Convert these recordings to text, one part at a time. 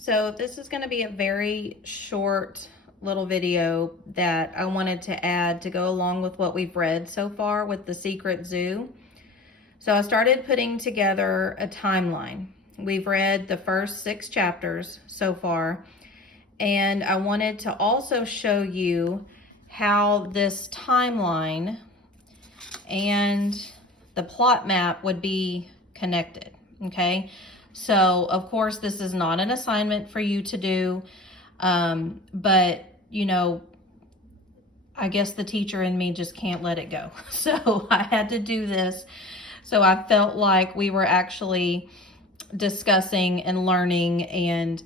So this is going to be a very short little video that I wanted to add to go along with what we've read so far with The Secret Zoo. So I started putting together a timeline. We've read the first 6 chapters so far, and I wanted to also show you how this timeline and the plot map would be connected, okay? So, of course, this is not an assignment for you to do, but, you know, I guess the teacher in me just can't let it go. So I had to do this. So I felt like we were actually discussing and learning and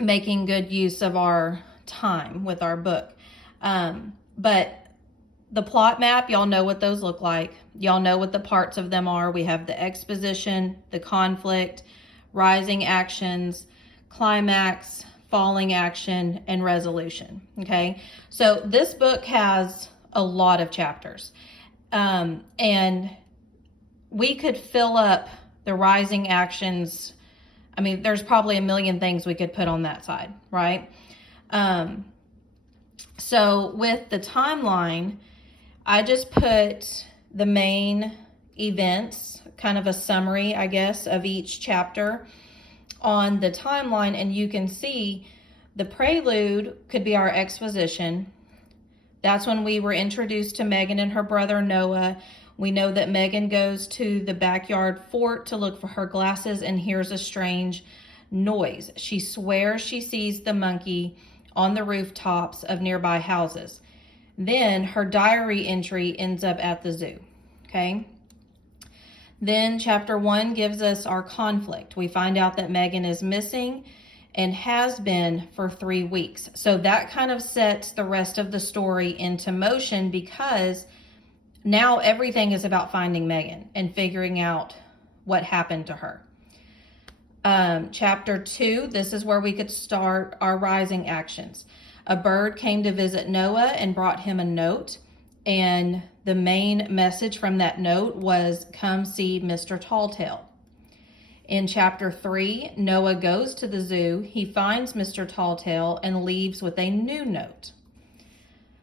making good use of our time with our book. But the plot map, y'all know what those look like. Y'all know what the parts of them are. We have the exposition, the conflict, rising actions, climax, falling action, and resolution, okay? So this book has a lot of chapters. And we could fill up the rising actions. I mean, there's probably a million things we could put on that side, right? So with the timeline, I just put the main events, kind of a summary, I guess, of each chapter on the timeline. And you can see the prelude could be our exposition. That's when we were introduced to Megan and her brother Noah. We know that Megan goes to the backyard fort to look for her glasses and hears a strange noise. She swears she sees the monkey on the rooftops of nearby houses. Then her diary entry ends up at the zoo, okay? Then chapter 1 gives us our conflict. We find out that Megan is missing and has been for 3 weeks. So that kind of sets the rest of the story into motion, because now everything is about finding Megan and figuring out what happened to her. Chapter 2, this is where we could start our rising actions. A bird came to visit Noah and brought him a note. And the main message from that note was, come see Mr. Talltail. In chapter 3, Noah goes to the zoo. He finds Mr. Talltail and leaves with a new note.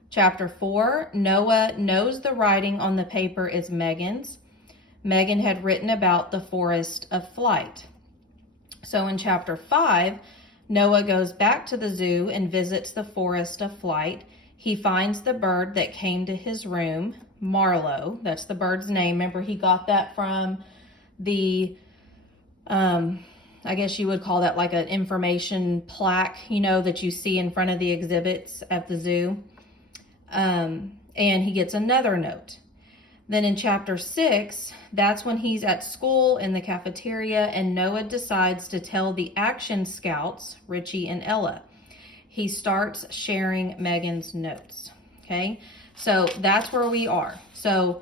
Chapter 4, Noah knows the writing on the paper is Megan's. Megan had written about the forest of flight. So in chapter 5, Noah goes back to the zoo and visits the forest of flight. He finds the bird that came to his room, Marlowe. That's the bird's name. Remember, he got that from the, I guess you would call that like an information plaque, you know, that you see in front of the exhibits at the zoo. And he gets another note. Then in chapter 6, that's when he's at school in the cafeteria, and Noah decides to tell the action scouts, Richie and Ella. He starts sharing Megan's notes, okay? So that's where we are. So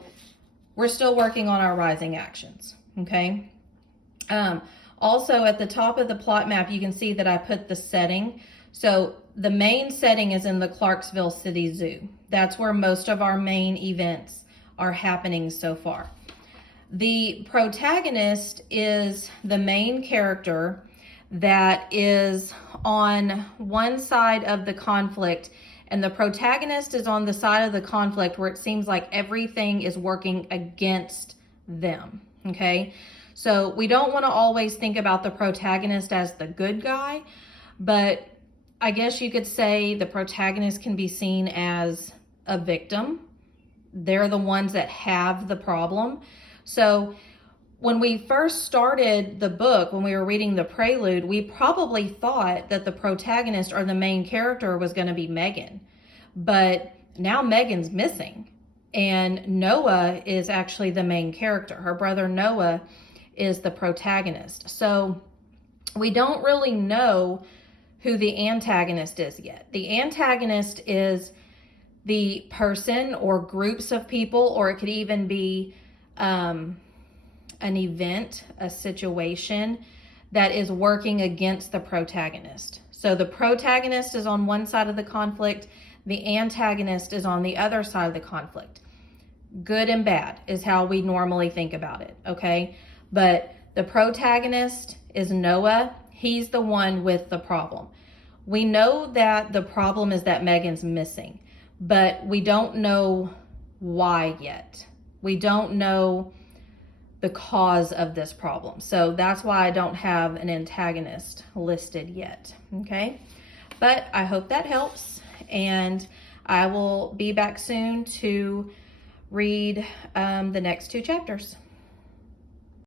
we're still working on our rising actions, okay? Also at the top of the plot map, you can see that I put the setting. So the main setting is in the Clarksville City Zoo. That's where most of our main events are happening so far. The protagonist is the main character that is on one side of the conflict, and the protagonist is on the side of the conflict where it seems like everything is working against them, okay? So we don't want to always think about the protagonist as the good guy, but I guess you could say the protagonist can be seen as a victim. They're the ones that have the problem. So when we first started the book, when we were reading the prelude, we probably thought that the protagonist or the main character was going to be Megan. But now Megan's missing, and Noah is actually the main character. Her brother Noah is the protagonist. So we don't really know who the antagonist is yet. The antagonist is the person or groups of people, or it could even be an event, a situation that is working against the protagonist. So the protagonist is on one side of the conflict, the antagonist is on the other side of the conflict. Good and bad is how we normally think about it, okay? But the protagonist is Noah. He's the one with the problem. We know that the problem is that Megan's missing, but we don't know why yet. We don't know the cause of this problem. So that's why I don't have an antagonist listed yet, okay? But I hope that helps, and I will be back soon to read the next 2 chapters.